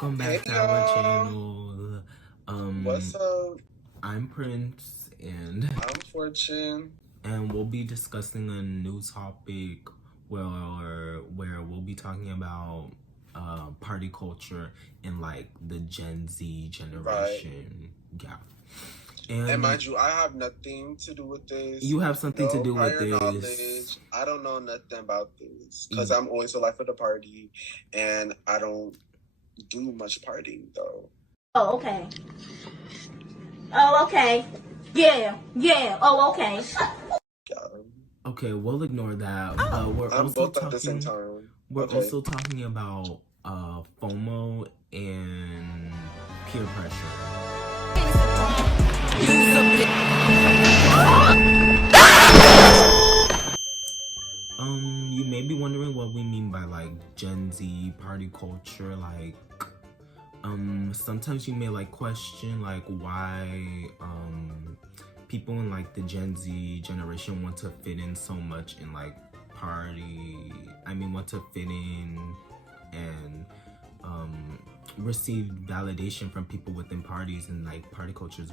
Welcome back to our channel. What's up? I'm Prince and I'm Fortune. And we'll be discussing a new topic where we'll be talking about party culture in like the Gen Z generation. Right. Yeah. And mind you, I have nothing to do with this. You have something to do with this. Knowledge. I don't know nothing about this because I'm always the life of the party, and I don't do much partying though. Oh, okay. Oh, okay. Yeah. Oh, okay. Okay, we'll ignore that. We're I'm also both talking, at the same time. We're also talking about Fomo and peer pressure. You may be wondering what we mean by like Gen Z party culture. Like, sometimes you may like question like why people in like the Gen Z generation want to fit in so much in like want to fit in and receive validation from people within parties and like party cultures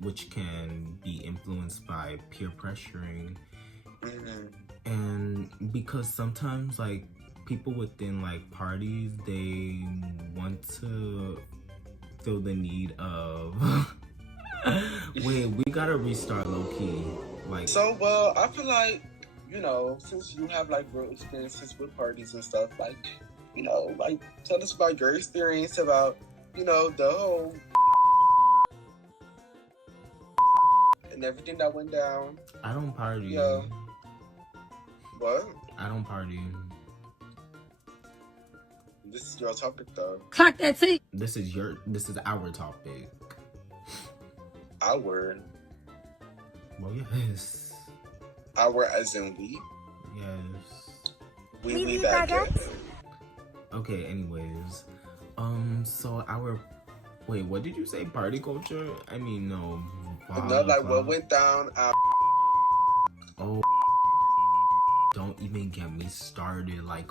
which can be influenced by peer pressuring. And because sometimes like people within like parties, they want to feel the need of wait, we gotta restart low-key. Like, so well, I feel like, you know, since you have like real experiences with parties and stuff, like, you know, like tell us about your experience about, you know, the whole and everything that went down. I don't party. Yeah. What? I don't party. This is your topic though. Clock that T. This is our topic. Our? Well, yes. Our as in we? Yes. We back it. Okay, anyways. So wait, what did you say? Party culture? I mean, no. No, like what went down Oh, don't even get me started. Like,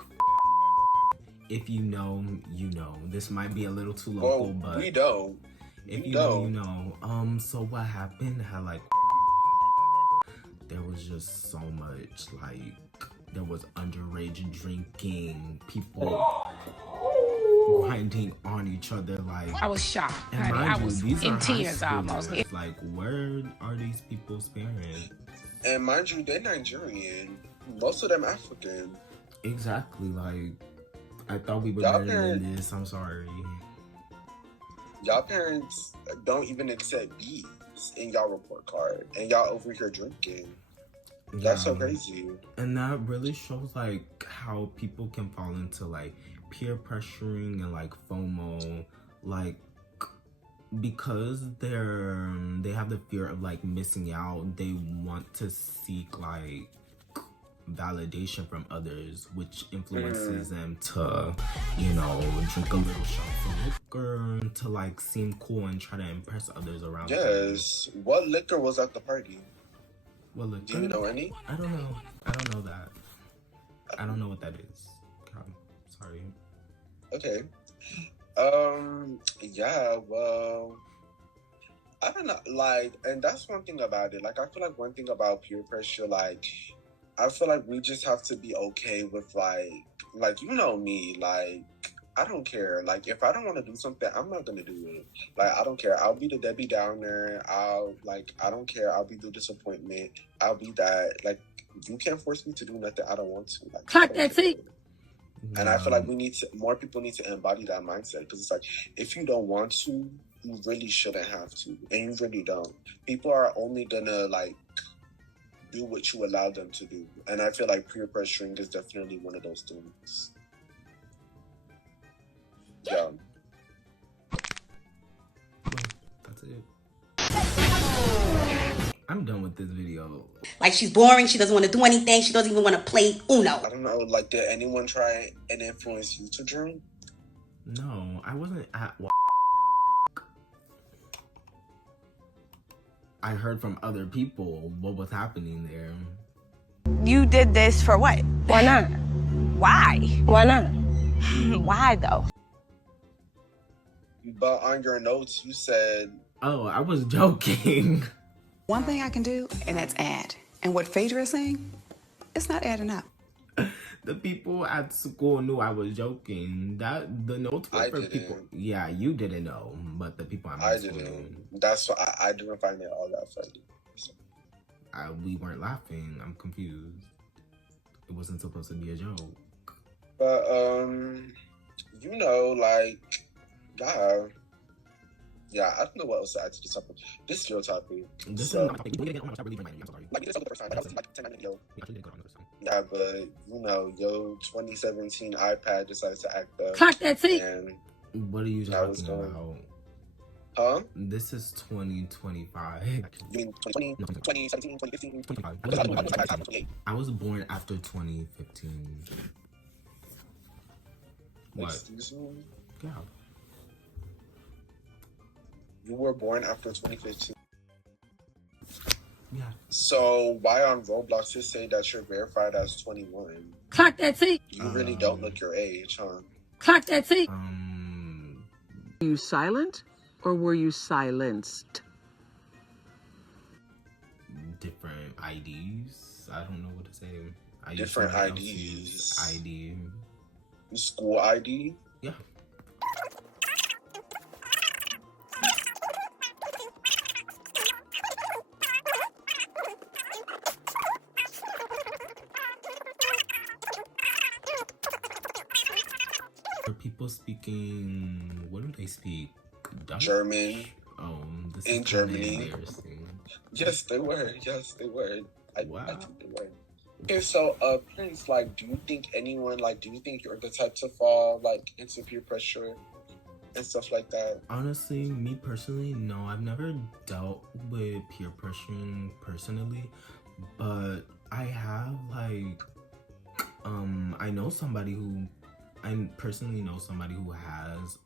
if you know, you know. This might be a little too local, but we don't. If you know, you know. So what happened? How like there was just so much like there was underage drinking, people grinding on each other. Like, I was shocked. And I was these in are tears almost. Like, where are these people's parents? And mind you, they're Nigerian. Most of them African. Exactly. Like, I thought we were better than this. I'm sorry. Y'all parents don't even accept B's in y'all report card, and y'all over here drinking. That's so crazy. And that really shows like how people can fall into like peer pressuring and like FOMO, like because they have the fear of like missing out. They want to seek like validation from others, which influences them to, you know, drink a little shot of liquor to like seem cool and try to impress others around them. Yes. What liquor was at the party? What liquor? Do you know any? I don't know that. I don't know what that is. I'm sorry. Okay. Yeah, well, I don't know, like, and that's one thing about it. Like, I feel like one thing about peer pressure, like, I feel like we just have to be okay with, like, you know me, like, I don't care. Like, if I don't want to do something, I'm not going to do it. Like, I don't care. I'll be the Debbie Downer. I don't care. I'll be the disappointment. I'll be that. Like, you can't force me to do nothing I don't want to. Like, Clock that T. And I feel like more people need to embody that mindset, because it's like, if you don't want to, you really shouldn't have to. And you really don't. People are only going to, like, do what you allow them to do. And I feel like peer pressuring is definitely one of those things. Yeah. That's it. I'm done with this video. Like, she's boring. She doesn't want to do anything. She doesn't even want to play Uno. I don't know. Like, did anyone try and influence you to drink? No, I wasn't at. I heard from other people what was happening there. You did this for what? Why not? Why? Why not? Why though? But on your notes, you said, Oh, I was joking. One thing I can do, and that's add. And what Phaedra is saying, it's not adding up. The people at school knew I was joking. That the notes were I for didn't. people. Yeah, you didn't know, but the people at my I school didn't. knew. That's why I didn't find it all that funny. So, We weren't laughing. I'm confused. It wasn't supposed to be a joke. but you know, like, yeah, I don't know what else to add to this topic. This is your topic. This So, is not. I'm sorry, really, I'm sorry. like, this is the first time. Like, I was like 10 minutes ago. We actually did go on the first time. Yeah, but you know, yo, 2017 iPad decided to act up. Clock that T. And What are you that was talking going. about? Huh? This is 2025. You mean 2020, No, 2017, 2015? 2025. I was born after 2015. What? Excuse me? Yeah. You were born after 2015. Yeah. So why on Roblox it say that you're verified as 21? Clock that T. You really don't look your age, huh? Clock that T. Were you silent or were you silenced? Different IDs. I don't know what to say. I use Different someone IDs. else's ID. School ID? Yeah. Are people speaking? What do they speak? Dutch? German. This In is kinda Germany. embarrassing. Yes, they were. Yes, they were. I Wow. think they were. Okay, so Prince, like, do you think you're the type to fall like into peer pressure and stuff like that? Honestly, me personally, no. I've never dealt with peer pressuring personally, but I have like, I know somebody who, I personally know somebody who has,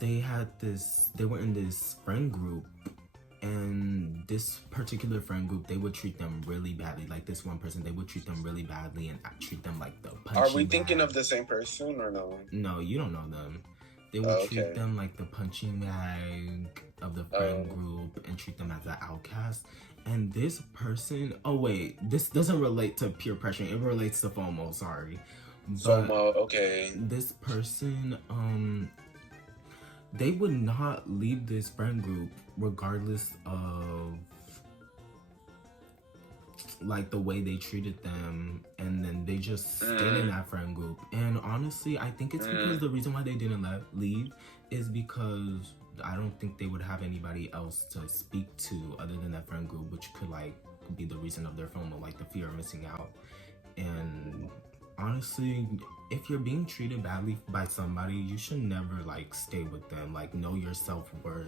they were in this friend group, and this particular friend group, they would treat them really badly. Like this one person, they would treat them really badly and treat them like the punching Are we thinking bag. of the same person or no? No, you don't know them. They would treat them like the punching bag of the friend group and treat them as an outcast. And this person, oh wait, this doesn't relate to peer pressure. It relates to FOMO, sorry. But FOMO, okay. this person, they would not leave this friend group regardless of like the way they treated them, and then they just stayed in that friend group. And honestly, I think it's because the reason why they didn't leave is because I don't think they would have anybody else to speak to other than that friend group, which could like be the reason of their FOMO, like the fear of missing out. And honestly, if you're being treated badly by somebody, you should never like stay with them. Like, know your self-worth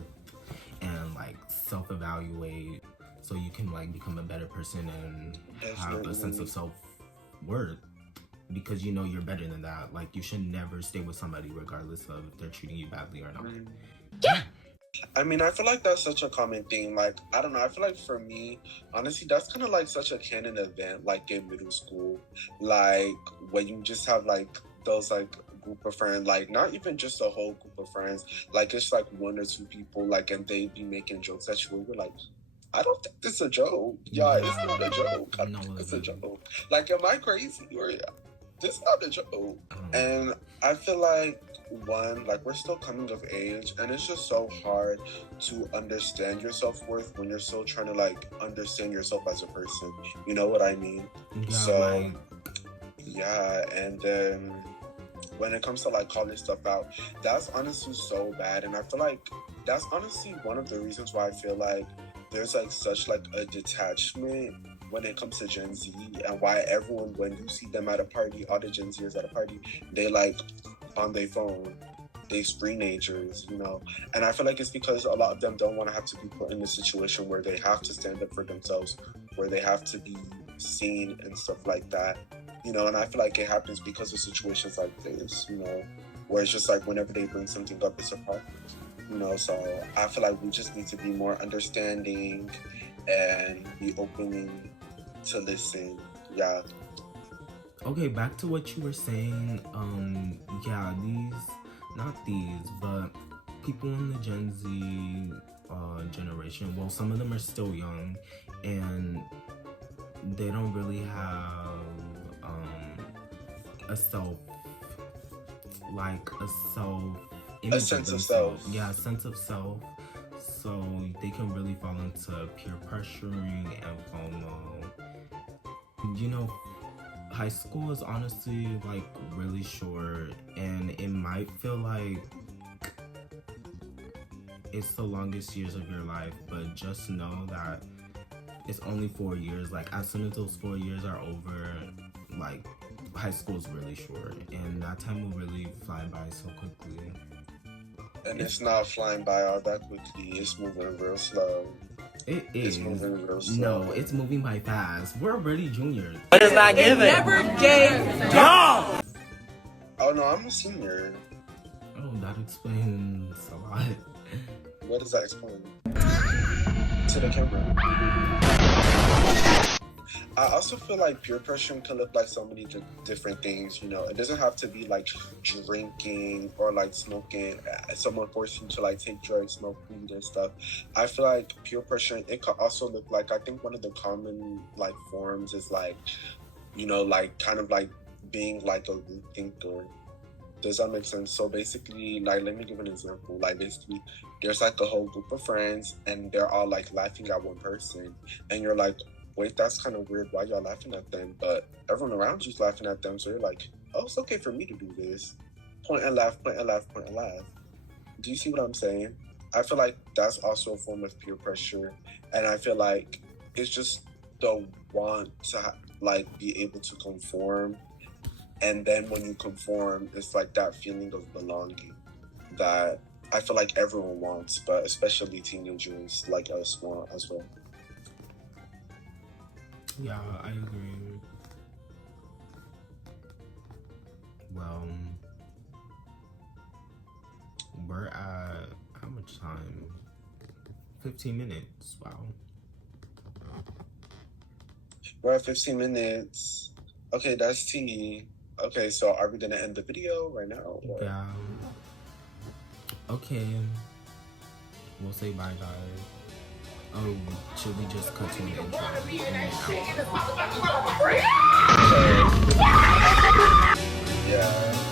and like self-evaluate so you can like become a better person and have a sense of self-worth, because you know you're better than that. Like, you should never stay with somebody regardless of if they're treating you badly or not. Yeah. I mean, I feel like that's such a common thing. Like, I don't know. I feel like for me, honestly, that's kind of like such a canon event, like in middle school. Like, when you just have like those like group of friends, like not even just a whole group of friends, like it's like one or two people, like, and they be making jokes at you. And you're like, I don't think this is a joke. Yeah, it's not a joke. I don't think it's a joke. Like, am I crazy? Or this is not a joke. And I feel like, one, like, we're still coming of age, and it's just so hard to understand your self-worth when you're still trying to like understand yourself as a person. You know what I mean? Yeah, So like, yeah, and then when it comes to like calling stuff out, that's honestly so bad. And I feel like that's honestly one of the reasons why I feel like there's like such like a detachment when it comes to Gen Z, and why everyone, when you see them at a party, all the Gen Zers at a party, they like on their phone, they screenagers, you know. And I feel like it's because a lot of them don't want to have to be put in a situation where they have to stand up for themselves, where they have to be seen and stuff like that, you know. And I feel like it happens because of situations like this, you know, where it's just like whenever they bring something up, it's a problem, you know. So I feel like we just need to be more understanding and be open to listen. Yeah. okay, back to what you were saying. Yeah, not these, but people in the Gen Z generation, well, some of them are still young, and they don't really have a self, image A sense of themselves. self. Yeah, a sense of self. So they can really fall into peer pressuring and FOMO. You know, high school is honestly like really short, and it might feel like it's the longest years of your life, but just know that it's only 4 years. Like, as soon as those 4 years are over, like, high school is really short, and that time will really fly by so quickly. And it's not flying by all that quickly. It's moving real slow. It is. It's moving real slow. No, it's moving by fast. We're already juniors. But it's not given. Never gave. Oh no, I'm a senior. Oh, that explains a lot. What does that explain? To the camera. I also feel like peer pressure can look like so many different things. You know, it doesn't have to be like drinking or like smoking. Someone forcing you to like take drugs, smoke weed and stuff. I feel like peer pressure, it could also look like, I think one of the common like forms is like, you know, like kind of like being like a group thinker. Does that make sense? So basically, like, let me give an example. Like, basically, there's like a whole group of friends and they're all like laughing at one person, and you're like, wait, that's kind of weird. Why y'all laughing at them? But everyone around you's laughing at them, so you're like, oh, it's okay for me to do this. Point and laugh, point and laugh, point and laugh. Do you see what I'm saying? I feel like that's also a form of peer pressure, and I feel like it's just the want to like be able to conform, and then when you conform, it's like that feeling of belonging that I feel like everyone wants, but especially teenagers like us want as well. Yeah, I agree. Well, we're at how much time? 15 minutes. Wow. We're at 15 minutes. Okay, that's tea. Okay, so are we gonna end the video right now? Or? Yeah. Okay. We'll say bye, guys. Oh, should we just cut to an intro? Yeah.